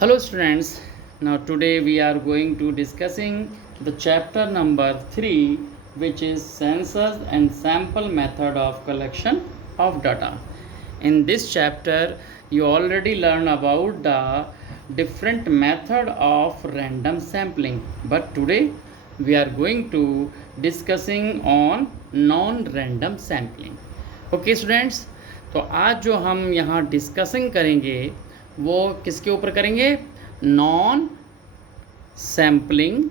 Hello students, now today we are going to discussing the chapter number 3, which is census and sample method of collection of data. In this chapter you already learn about the different method of random sampling, but today we are going to discussing on non-random sampling. Okay students, तो आज जो हम यहाँ discussing करेंगे वो किसके ऊपर करेंगे? Non sampling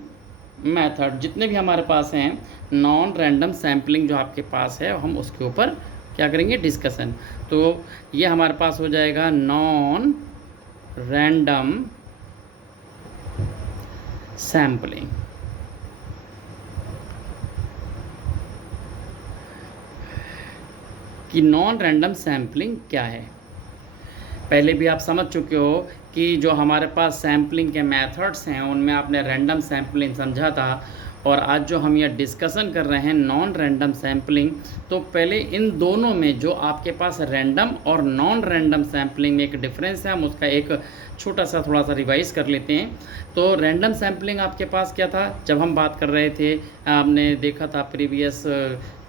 method. जितने भी हमारे पास हैं नॉन रैंडम सैम्पलिंग जो आपके पास है, हम उसके ऊपर क्या करेंगे? डिस्कशन। तो ये हमारे पास हो जाएगा नॉन रैंडम सैम्पलिंग। कि नॉन रैंडम सैम्पलिंग क्या है, पहले भी आप समझ चुके हो कि जो हमारे पास सैम्पलिंग के मेथड्स हैं उनमें आपने रैंडम सैम्पलिंग समझा था, और आज जो हम ये डिस्कशन कर रहे हैं नॉन रैंडम सैम्पलिंग। तो पहले इन दोनों में जो आपके पास रैंडम और नॉन रैंडम सैम्पलिंग में एक डिफरेंस है, हम उसका एक छोटा सा थोड़ा सा रिवाइज कर लेते हैं। तो रैंडम सैम्पलिंग आपके पास क्या था? जब हम बात कर रहे थे, आपने देखा था प्रीवियस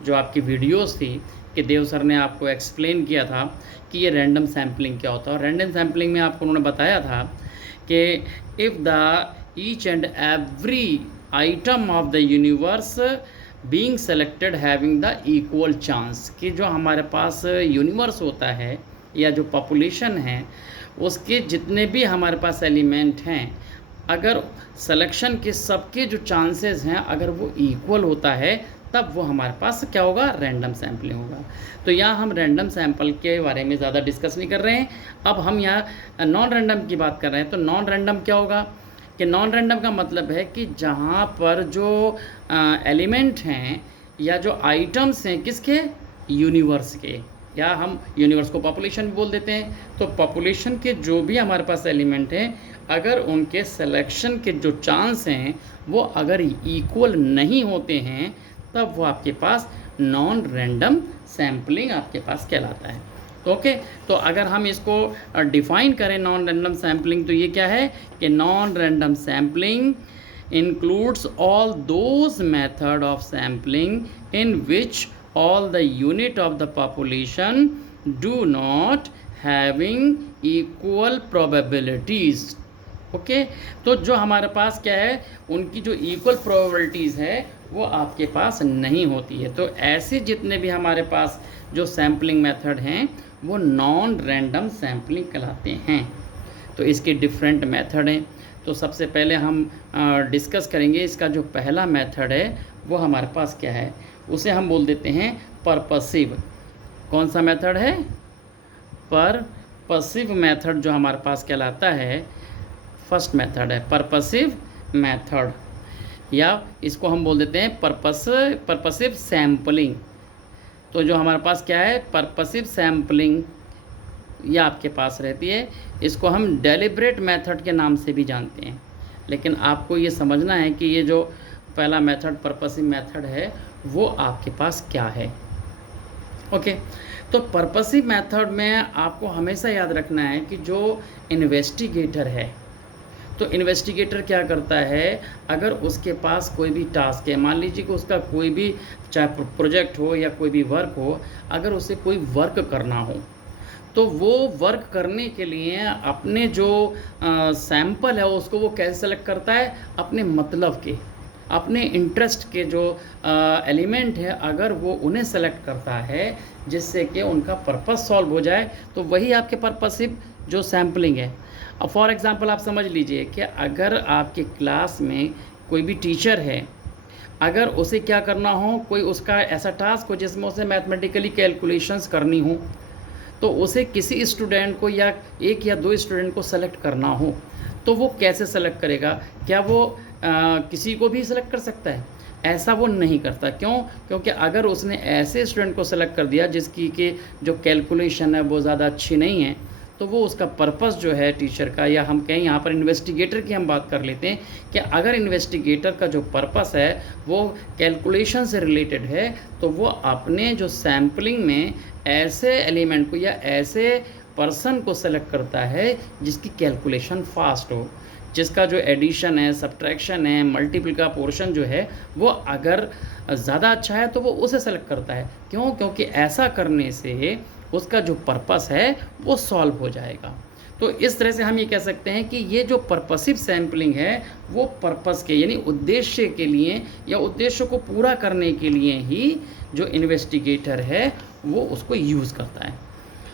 जो आपकी वीडियोस थी कि देव सर ने आपको एक्सप्लेन किया था कि ये रैंडम सैम्पलिंग क्या होता है। और रैंडम सैम्पलिंग में आपको उन्होंने बताया था कि if the each and every item of the universe being selected having the equal chance, कि जो हमारे पास यूनिवर्स होता है या जो पॉपुलेशन है उसके जितने भी हमारे पास एलिमेंट हैं, अगर सिलेक्शन के सबके जो चांसेस हैं अगर वो इक्वल होता है तब वो हमारे पास क्या होगा? रैंडम सैम्पलिंग होगा। तो यहाँ हम रैंडम सैम्पल के बारे में ज़्यादा डिस्कस नहीं कर रहे हैं, अब हम यहाँ नॉन रैंडम की बात कर रहे हैं। तो नॉन रैंडम क्या होगा? कि नॉन रैंडम का मतलब है कि जहाँ पर जो एलिमेंट हैं या जो आइटम्स हैं किसके? यूनिवर्स के, या हम यूनिवर्स को पॉपुलेशन भी बोल देते हैं। तो पॉपुलेशन के जो भी हमारे पास एलिमेंट हैं, अगर उनके सिलेक्शन के जो चांस हैं वो अगर इक्वल नहीं होते हैं तब वो आपके पास नॉन रैंडम सैम्पलिंग आपके पास कहलाता है। तो ओके, तो अगर हम इसको डिफ़ाइन करें नॉन रैंडम सैम्पलिंग, तो ये क्या है कि non random sampling includes all those method of sampling in which all the unit of the population do not having equal probabilities। Okay, तो जो हमारे पास क्या है, उनकी जो इक्वल प्रोबेबिलिटीज़ है वो आपके पास नहीं होती है। तो ऐसे जितने भी हमारे पास जो सैम्पलिंग मेथड हैं वो नॉन रैंडम सैम्पलिंग कहलाते हैं। तो इसके डिफरेंट मेथड हैं। तो सबसे पहले हम डिस्कस करेंगे इसका जो पहला मेथड है वो हमारे पास क्या है, उसे हम बोल देते हैं पर्पसिव। कौन सा मेथड है? पर्पसिव मेथड जो हमारे पास कहलाता है, फर्स्ट मेथड है पर्पसिव मेथड, या इसको हम बोल देते हैं पर्पसिव सैम्पलिंग। तो जो हमारे पास क्या है, पर्पसिव सैम्पलिंग, ये आपके पास रहती है। इसको हम डेलिब्रेट मेथड के नाम से भी जानते हैं, लेकिन आपको ये समझना है कि ये जो पहला मेथड पर्पसिव मेथड है वो आपके पास क्या है। ओके, तो पर्पसिव मेथड में आपको हमेशा याद रखना है कि जो इन्वेस्टिगेटर है, तो इन्वेस्टिगेटर क्या करता है, अगर उसके पास कोई भी टास्क है, मान लीजिए कि उसका कोई भी चाहे प्रोजेक्ट हो या कोई भी वर्क हो, अगर उसे कोई वर्क करना हो तो वो वर्क करने के लिए अपने जो सैंपल है उसको वो कैसे सेलेक्ट करता है? अपने मतलब के, अपने इंटरेस्ट के जो एलिमेंट है अगर वो उन्हें सेलेक्ट करता है जिससे कि उनका पर्पस सॉल्व हो जाए, तो वही आपके पर्पसिव जो सैम्पलिंग है। अब फॉर एग्ज़ाम्पल आप समझ लीजिए कि अगर आपके क्लास में कोई भी टीचर है, अगर उसे क्या करना हो, कोई उसका ऐसा टास्क हो जिसमें उसे मैथमेटिकली कैलकुलेशंस करनी हो, तो उसे किसी स्टूडेंट को या एक या दो स्टूडेंट को सेलेक्ट करना हो तो वो कैसे सेलेक्ट करेगा? क्या वो किसी को भी सेलेक्ट कर सकता है? ऐसा वो नहीं करता। क्यों? क्योंकि अगर उसने ऐसे स्टूडेंट को सेलेक्ट कर दिया जिसकी कि जो कैलकुलेशन है वो ज़्यादा अच्छी नहीं है, तो वो उसका पर्पस जो है टीचर का, या हम कहें यहाँ पर इन्वेस्टिगेटर की हम बात कर लेते हैं कि अगर इन्वेस्टिगेटर का जो पर्पस है वो कैलकुलेशन से रिलेटेड है, तो वो अपने जो सैम्पलिंग में ऐसे एलिमेंट को या ऐसे पर्सन को सेलेक्ट करता है जिसकी कैलकुलेशन फास्ट हो, जिसका जो एडिशन है, सब्ट्रैक्शन है, मल्टीपल का पोर्शन जो है वो अगर ज़्यादा अच्छा है तो वो उसे सेलेक्ट करता है। क्यों? क्योंकि ऐसा करने से उसका जो पर्पस है वो सॉल्व हो जाएगा। तो इस तरह से हम ये कह सकते हैं कि ये जो पर्पसिव सैम्पलिंग है वो पर्पस के यानी उद्देश्य के लिए या उद्देश्य को पूरा करने के लिए ही जो इन्वेस्टिगेटर है वो उसको यूज़ करता है।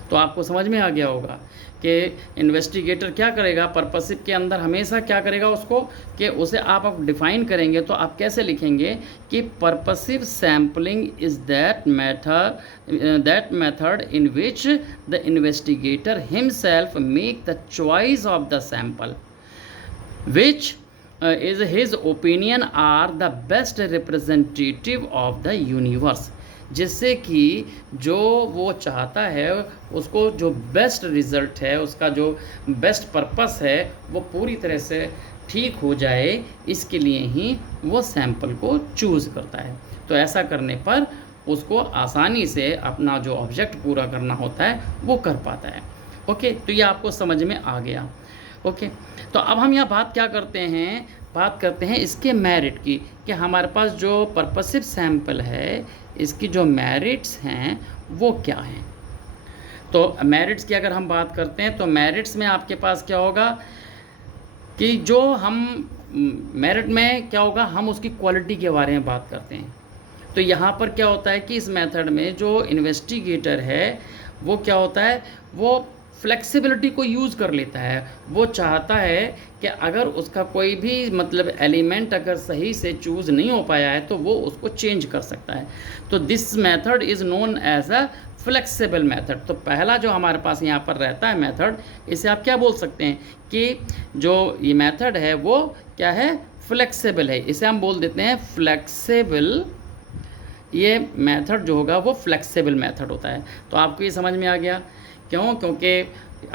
तो आपको समझ में आ गया होगा कि इन्वेस्टिगेटर क्या करेगा, पर्पसिव के अंदर हमेशा क्या करेगा उसको, कि उसे आप डिफ़ाइन करेंगे तो आप कैसे लिखेंगे कि purposive sampling is that method in which the investigator himself make the choice of the sample which is his opinion are the best representative of the universe, जिससे कि जो वो चाहता है उसको जो बेस्ट रिज़ल्ट है, उसका जो बेस्ट पर्पस है वो पूरी तरह से ठीक हो जाए, इसके लिए ही वो सैंपल को चूज़ करता है। तो ऐसा करने पर उसको आसानी से अपना जो ऑब्जेक्ट पूरा करना होता है वो कर पाता है। ओके, तो ये आपको समझ में आ गया। ओके, तो अब हम यहाँ बात क्या करते हैं इसके मेरिट की, कि हमारे पास जो पर्पसिव सैंपल है इसकी जो मेरिट्स हैं वो क्या हैं। तो मेरिट्स की अगर हम बात करते हैं तो मेरिट्स में आपके पास क्या होगा कि जो हम मेरिट में क्या होगा, हम उसकी क्वालिटी के बारे में बात करते हैं। तो यहाँ पर क्या होता है कि इस मेथड में जो इन्वेस्टिगेटर है वो क्या होता है, वो फ्लेक्सिबिलिटी को यूज़ कर लेता है। वो चाहता है कि अगर उसका कोई भी मतलब एलिमेंट अगर सही से चूज़ नहीं हो पाया है तो वो उसको चेंज कर सकता है। तो this method is known as a flexible method. तो पहला जो हमारे पास यहाँ पर रहता है मेथड, इसे आप क्या बोल सकते हैं कि जो ये मेथड है वो क्या है, फ्लेक्सिबल है। इसे हम बोल देते हैं फ्लेक्सिबल। ये मेथड जो होगा वो फ्लेक्सिबल मेथड होता है। तो आपको ये समझ में आ गया। क्यों? क्योंकि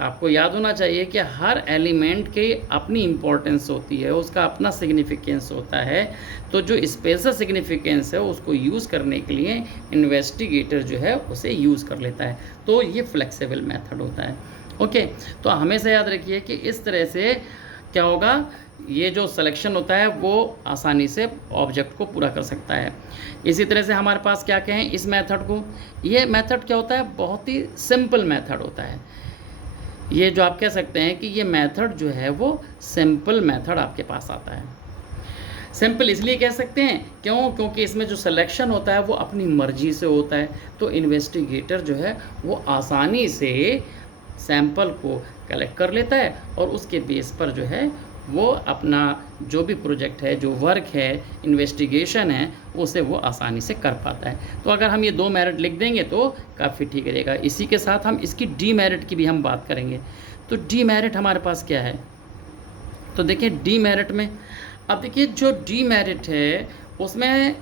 आपको याद होना चाहिए कि हर एलिमेंट की अपनी इम्पोर्टेंस होती है, उसका अपना सिग्निफिकेंस होता है। तो जो स्पेशल सिग्निफिकेंस है उसको यूज़ करने के लिए इन्वेस्टिगेटर जो है उसे यूज़ कर लेता है। तो ये फ्लेक्सिबल मेथड होता है। ओके, तो हमेशा याद रखिए कि इस तरह से क्या होगा, ये जो सिलेक्शन होता है वो आसानी से ऑब्जेक्ट को पूरा कर सकता है। इसी तरह से हमारे पास क्या कहें इस मेथड को, ये मेथड क्या होता है, बहुत ही सिंपल मेथड होता है। ये जो आप कह सकते हैं कि ये मेथड जो है वो सिंपल मेथड आपके पास आता है। सिंपल इसलिए कह सकते हैं क्यों? क्योंकि इसमें जो सिलेक्शन होता है वो अपनी मर्जी से होता है। तो इन्वेस्टिगेटर जो है वो आसानी से सैंपल को कलेक्ट कर लेता है और उसके बेस पर जो है वो अपना जो भी प्रोजेक्ट है, जो वर्क है, इन्वेस्टिगेशन है, उसे वो आसानी से कर पाता है। तो अगर हम ये 2 मेरिट लिख देंगे तो काफ़ी ठीक रहेगा। इसी के साथ हम इसकी डीमेरिट की भी हम बात करेंगे। तो डीमेरिट हमारे पास क्या है, तो देखिए डीमेरिट में, अब देखिए जो डीमेरिट है उसमें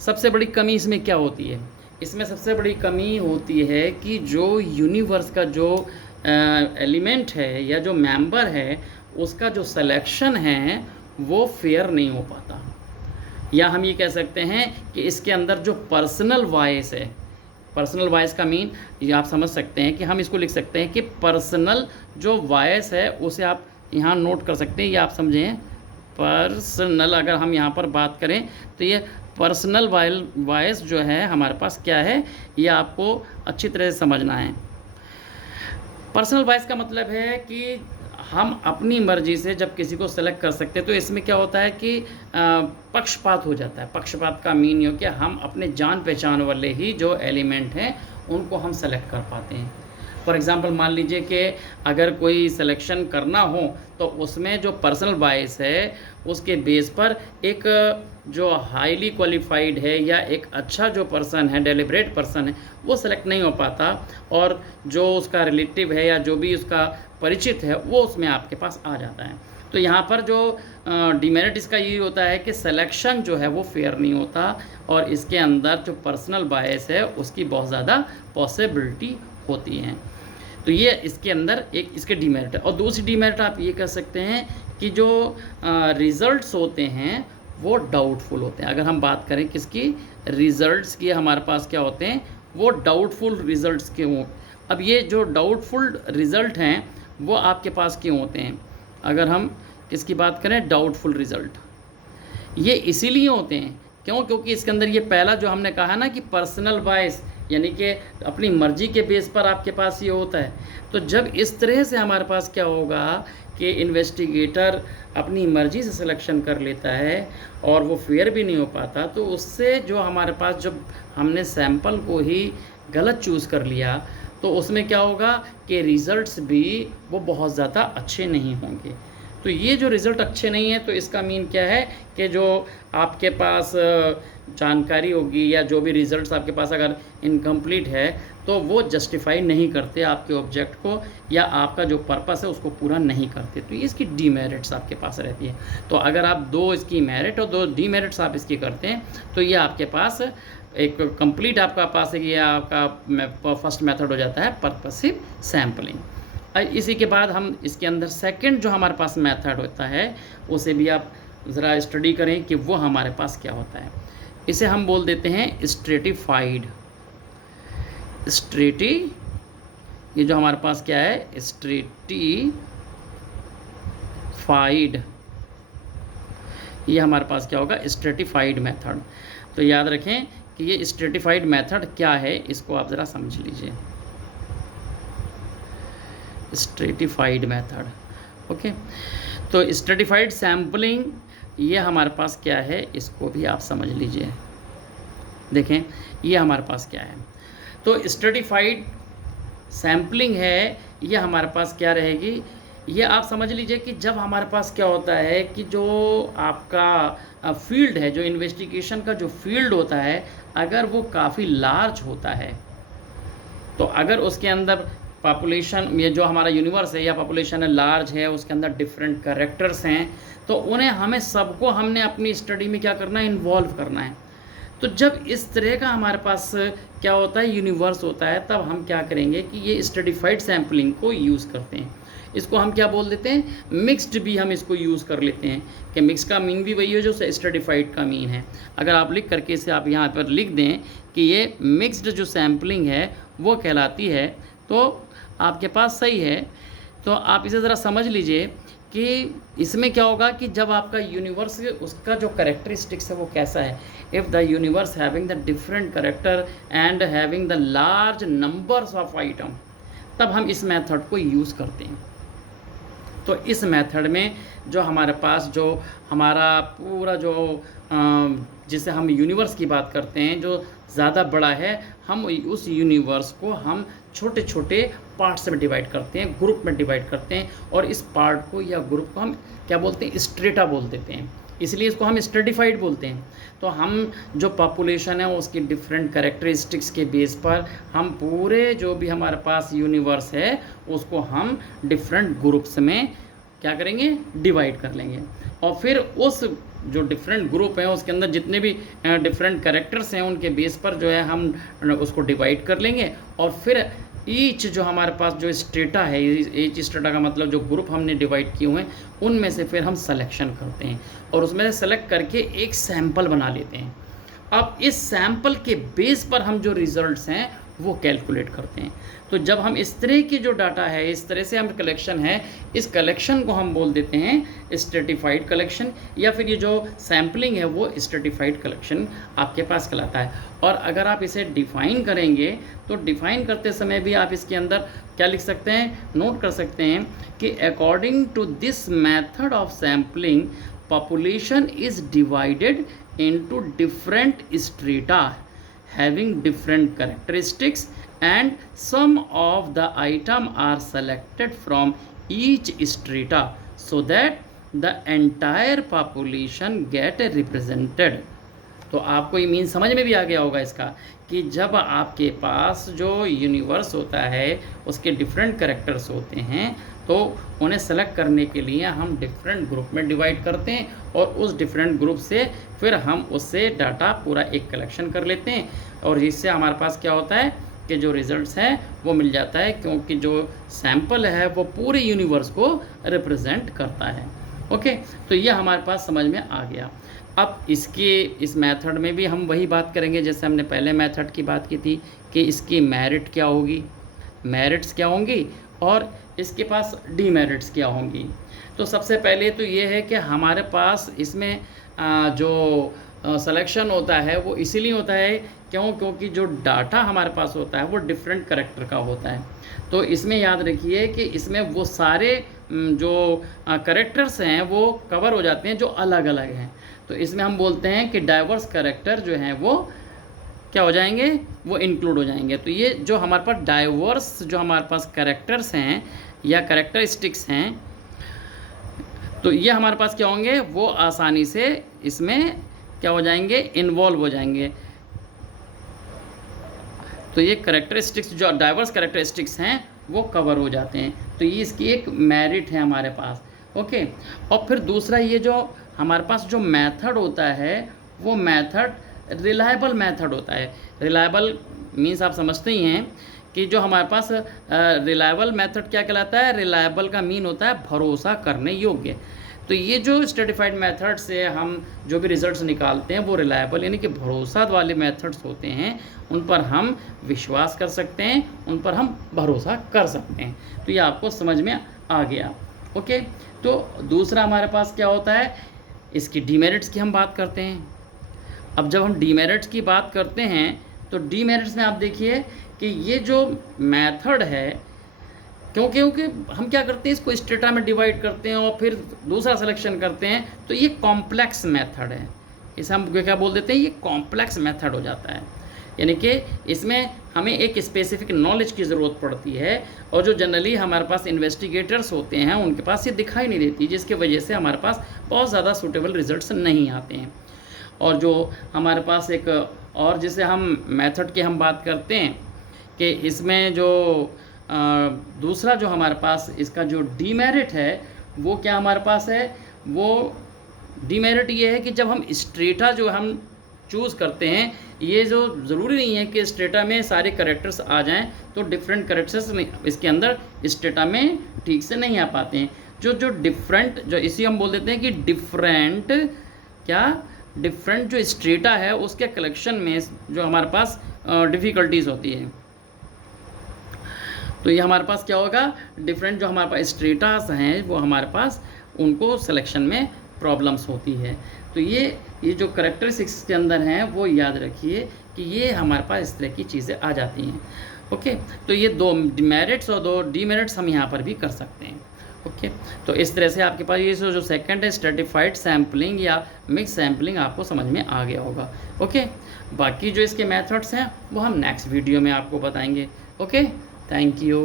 सबसे बड़ी कमी इसमें क्या होती है, इसमें सबसे बड़ी कमी होती है कि जो यूनिवर्स का जो एलिमेंट है या जो मेंबर है उसका जो सिलेक्शन है वो फेयर नहीं हो पाता। या हम ये कह सकते हैं कि इसके अंदर जो पर्सनल वॉइस है, पर्सनल वॉइस का मीन ये आप समझ सकते हैं कि हम इसको लिख सकते हैं कि पर्सनल जो वॉइस है उसे आप यहाँ नोट कर सकते हैं, या आप समझें पर्सनल अगर हम यहाँ पर बात करें तो ये पर्सनल वॉइस जो है हमारे पास क्या है, ये आपको अच्छी तरह से समझना है। पर्सनल वॉइस का मतलब है कि हम अपनी मर्ज़ी से जब किसी को सेलेक्ट कर सकते हैं। तो इसमें क्या होता है कि पक्षपात हो जाता है। पक्षपात का मीन ये कि हम अपने जान पहचान वाले ही जो एलिमेंट हैं उनको हम सेलेक्ट कर पाते हैं। फॉर एग्ज़ाम्पल मान लीजिए कि अगर कोई सिलेक्शन करना हो तो उसमें जो पर्सनल वॉइस है उसके बेस पर एक जो हाईली क्वालिफाइड है या एक अच्छा जो पर्सन है, डेलिब्रेट पर्सन है, वो सेलेक्ट नहीं हो पाता, और जो उसका रिलेटिव है या जो भी उसका परिचित है वो उसमें आपके पास आ जाता है। तो यहाँ पर जो डिमेरिट इसका यही होता है कि सिलेक्शन जो है वो फेयर नहीं होता, और इसके अंदर जो पर्सनल बायस है उसकी बहुत ज़्यादा पॉसिबिलिटी होती हैं। तो ये इसके अंदर एक इसके डिमेरिट है। और दूसरी डिमेरिट आप ये कह सकते हैं कि जो रिज़ल्ट्स होते हैं वो डाउटफुल होते हैं। अगर हम बात करें किसकी, रिज़ल्ट्स की, हमारे पास क्या होते हैं वो डाउटफुल रिज़ल्ट्स के अब ये जो डाउटफुल रिज़ल्ट हैं वो आपके पास क्यों होते हैं? अगर हम किसकी बात करें, डाउटफुल रिज़ल्ट, ये इसीलिए होते हैं, क्यों? क्योंकि इसके अंदर ये पहला जो हमने कहा ना कि पर्सनल बायस, यानी कि अपनी मर्ज़ी के बेस पर आपके पास ये होता है। तो जब इस तरह से हमारे पास क्या होगा कि इन्वेस्टिगेटर अपनी मर्ज़ी से सिलेक्शन कर लेता है और वो फेयर भी नहीं हो पाता, तो उससे जो हमारे पास जब हमने सैंपल को ही गलत चूज़ कर लिया, तो उसमें क्या होगा कि रिज़ल्ट्स भी वो बहुत ज़्यादा अच्छे नहीं होंगे। तो ये जो रिज़ल्ट अच्छे नहीं हैं, तो इसका मीन क्या है कि जो आपके पास जानकारी होगी या जो भी रिज़ल्ट्स आपके पास अगर इनकम्प्लीट है, तो वो जस्टिफ़ाई नहीं करते आपके ऑब्जेक्ट को, या आपका जो पर्पस है उसको पूरा नहीं करते। तो ये इसकी डीमेरिट्स आपके पास रहती है। तो अगर आप 2 इसकी मेरिट और 2 डीमेरिट्स आप इसकी करते हैं, तो ये आपके पास एक कंप्लीट आपका पास है कि ये आपका फर्स्ट मेथड हो जाता है पर्पसिव सैम्पलिंग। इसी के बाद हम इसके अंदर सेकंड जो हमारे पास मेथड होता है, उसे भी आप ज़रा स्टडी करें कि वो हमारे पास क्या होता है। इसे हम बोल देते हैं स्ट्रेटिफाइड। ये जो हमारे पास क्या है, स्ट्रेटिफाइड, ये हमारे पास क्या होगा, स्ट्रेटिफाइड मेथड। तो याद रखें कि ये स्ट्रेटिफाइड मेथड क्या है, इसको आप ज़रा समझ लीजिए। Stratified method, okay. तो स्ट्रेटिफाइड सैम्पलिंग ये हमारे पास क्या है, इसको भी आप समझ लीजिए। देखें ये हमारे पास क्या है। तो स्ट्रेटिफाइड सैम्पलिंग है, ये हमारे पास क्या रहेगी, ये आप समझ लीजिए कि जब हमारे पास क्या होता है कि जो आपका फील्ड है, जो इन्वेस्टिगेशन का जो फील्ड होता है, अगर वो काफ़ी लार्ज होता है, तो अगर उसके अंदर पॉपुलेशन, ये जो हमारा यूनिवर्स है या पॉपुलेशन है लार्ज है, उसके अंदर डिफरेंट कैरेक्टर्स हैं, तो उन्हें हमें सबको हमने अपनी स्टडी में क्या करना है, इन्वॉल्व करना है। तो जब इस तरह का हमारे पास क्या होता है, यूनिवर्स होता है, तब हम क्या करेंगे कि ये स्ट्रेटिफाइड सैम्पलिंग को यूज़ करते हैं। इसको हम क्या बोल देते हैं, मिक्स्ड भी हम इसको यूज़ कर लेते हैं, कि मिक्स का मीन भी वही है जो स्ट्रेटिफाइड का मीन है। अगर आप लिख करके इसे आप यहाँ पर लिख दें कि ये मिक्स्ड जो सैम्पलिंग है वो कहलाती है, तो आपके पास सही है। तो आप इसे ज़रा समझ लीजिए कि इसमें क्या होगा कि जब आपका यूनिवर्स, उसका जो करेक्टरिस्टिक्स है वो कैसा है, if the universe having the different character and having the large numbers of item, तब हम इस मेथड को यूज़ करते हैं। तो इस मेथड में जो हमारे पास जो हमारा पूरा जो जिसे हम यूनिवर्स की बात करते हैं, जो ज़्यादा बड़ा है, हम उस यूनिवर्स को हम छोटे छोटे पार्ट्स में डिवाइड करते हैं, ग्रुप में डिवाइड करते हैं, और इस पार्ट को या ग्रुप को हम क्या बोलते हैं, स्ट्रेटा बोल देते हैं। इसलिए इसको हम स्ट्रेटिफाइड बोलते हैं। तो हम जो पॉपुलेशन है उसकी डिफरेंट कैरेक्टरिस्टिक्स के बेस पर हम पूरे जो भी हमारे पास यूनिवर्स है उसको हम डिफरेंट ग्रुप्स में क्या करेंगे, डिवाइड कर लेंगे, और फिर उस जो डिफरेंट ग्रुप हैं उसके अंदर जितने भी डिफरेंट कैरेक्टर्स हैं उनके बेस पर जो है हम उसको डिवाइड कर लेंगे, और फिर ईच जो हमारे पास जो स्ट्रेटा है, ईच स्ट्रेटा का मतलब जो ग्रुप हमने डिवाइड किए हुए हैं उनमें से फिर हम सिलेक्शन करते हैं, और उसमें से सेलेक्ट करके एक सैंपल बना लेते हैं। अब इस सैंपल के बेस पर हम जो रिजल्ट्स हैं वो कैलकुलेट करते हैं। तो जब हम इस तरह की जो डाटा है, इस तरह से हम कलेक्शन है, इस कलेक्शन को हम बोल देते हैं स्ट्रेटिफाइड कलेक्शन, या फिर ये जो सैम्पलिंग है वो स्ट्रेटिफाइड कलेक्शन आपके पास कहलाता है। और अगर आप इसे डिफ़ाइन करेंगे तो डिफ़ाइन करते समय भी आप इसके अंदर क्या लिख सकते हैं, नोट कर सकते हैं कि according to this method of sampling population is divided into different strata having different characteristics, and some of the item are selected from each strata so that the entire population get represented। तो आपको ये mean समझ में भी आ गया होगा इसका कि जब आपके पास जो यूनिवर्स होता है उसके डिफरेंट कैरेक्टर्स होते हैं, तो उन्हें सेलेक्ट करने के लिए हम डिफरेंट ग्रुप में डिवाइड करते हैं, और उस डिफरेंट ग्रुप से फिर हम उससे डाटा पूरा एक कलेक्शन कर लेते हैं, और जिससे हमारे पास क्या होता है कि जो रिज़ल्ट्स हैं वो मिल जाता है, क्योंकि जो सैंपल है वो पूरे यूनिवर्स को रिप्रेजेंट करता है। ओके, तो ये हमारे पास समझ में आ गया। अब इस मेथड में भी हम वही बात करेंगे जैसे हमने पहले मेथड की बात की थी कि इसकी मेरिट क्या होगी। मेरिट्स क्या होंगी और इसके पास डीमेरिट्स क्या होंगी। तो सबसे पहले तो ये है कि हमारे पास इसमें जो सिलेक्शन होता है वो इसीलिए होता है क्योंकि जो डाटा हमारे पास होता है वो डिफरेंट करैक्टर का होता है। तो इसमें याद रखिए कि इसमें वो सारे जो करैक्टर्स हैं वो कवर हो जाते हैं जो अलग अलग हैं। तो इसमें हम बोलते हैं कि डाइवर्स करैक्टर जो हैं वो क्या हो जाएंगे, वो इंक्लूड हो जाएंगे। तो ये जो हमारे पास डाइवर्स जो हमारे पास करैक्टर्स हैं या करैक्टरिस्टिक्स हैं, तो ये हमारे पास क्या होंगे, वो आसानी से इसमें क्या हो जाएंगे, इन्वॉल्व हो जाएंगे। तो ये करैक्टरिस्टिक्स जो डाइवर्स करैक्टरिस्टिक्स हैं वो कवर हो जाते हैं। तो ये इसकी एक मेरिट है हमारे पास। ओके, और फिर दूसरा ये जो हमारे पास जो मेथड होता है वो मेथड रिलायबल मेथड होता है। रिलायबल मीन्स आप समझते ही हैं कि जो हमारे पास रिलायबल मेथड क्या कहलाता है। रिलायबल का मीन होता है भरोसा करने योग्य। तो ये जो स्ट्रेटिफाइड मेथड से हम जो भी रिजल्ट्स निकालते हैं वो रिलायबल यानी कि भरोसा वाले मेथड्स होते हैं, उन पर हम विश्वास कर सकते हैं, उन पर हम भरोसा कर सकते हैं। तो ये आपको समझ में आ गया। ओके, तो दूसरा हमारे पास क्या होता है, इसकी डीमेरिट्स की हम बात करते हैं। अब जब हम डीमेरिट्स की बात करते हैं तो डीमेरिट्स में आप देखिए कि ये जो मेथड है, क्योंकि हम क्या करते हैं, इसको स्ट्रेटा में डिवाइड करते हैं और फिर दूसरा सिलेक्शन करते हैं, तो ये कॉम्प्लेक्स मेथड है। इसे हम क्या बोल देते हैं, ये कॉम्प्लेक्स मेथड हो जाता है। यानी कि इसमें हमें एक स्पेसिफिक नॉलेज की ज़रूरत पड़ती है और जो जनरली हमारे पास इन्वेस्टिगेटर्स होते हैं उनके पास ये दिखाई नहीं देती, जिसकी वजह से हमारे पास बहुत ज़्यादा सूटेबल रिजल्ट्स नहीं आते हैं। और जो हमारे पास एक और जिसे हम मेथड की हम बात करते हैं कि इसमें जो दूसरा जो हमारे पास इसका जो डीमेरिट है वो क्या हमारे पास है, वो डीमेरिट ये है कि जब हम स्ट्रेटा जो हम चूज़ करते हैं, ये जो ज़रूरी नहीं है कि स्ट्रेटा में सारे करैक्टर्स आ जाएं, तो डिफरेंट करैक्टर्स इसके अंदर स्ट्रेटा में ठीक से नहीं आ पाते हैं। जो डिफरेंट जो इसी हम बोल देते हैं कि डिफरेंट जो स्ट्रेटा है उसके कलेक्शन में जो हमारे पास डिफ़िकल्टीज़ होती है। तो ये हमारे पास क्या होगा, डिफरेंट जो हमारे पास स्ट्रेटास हैं वो हमारे पास उनको सिलेक्शन में प्रॉब्लम्स होती है। तो ये जो करैक्टरिस्टिक्स के अंदर हैं वो याद रखिए कि ये हमारे पास इस तरह की चीज़ें आ जाती हैं। ओके, तो ये दो मेरिट्स और दो डीमेरिट्स हम यहाँ पर भी कर सकते हैं। ओके, तो इस तरह से आपके पास ये जो सेकंड है स्ट्रेटिफाइड सैम्पलिंग या मिक्स सैम्पलिंग आपको समझ में आ गया होगा। ओके, बाकी जो इसके मेथड्स हैं वो हम नेक्स्ट वीडियो में आपको बताएंगे। Okay, thank you.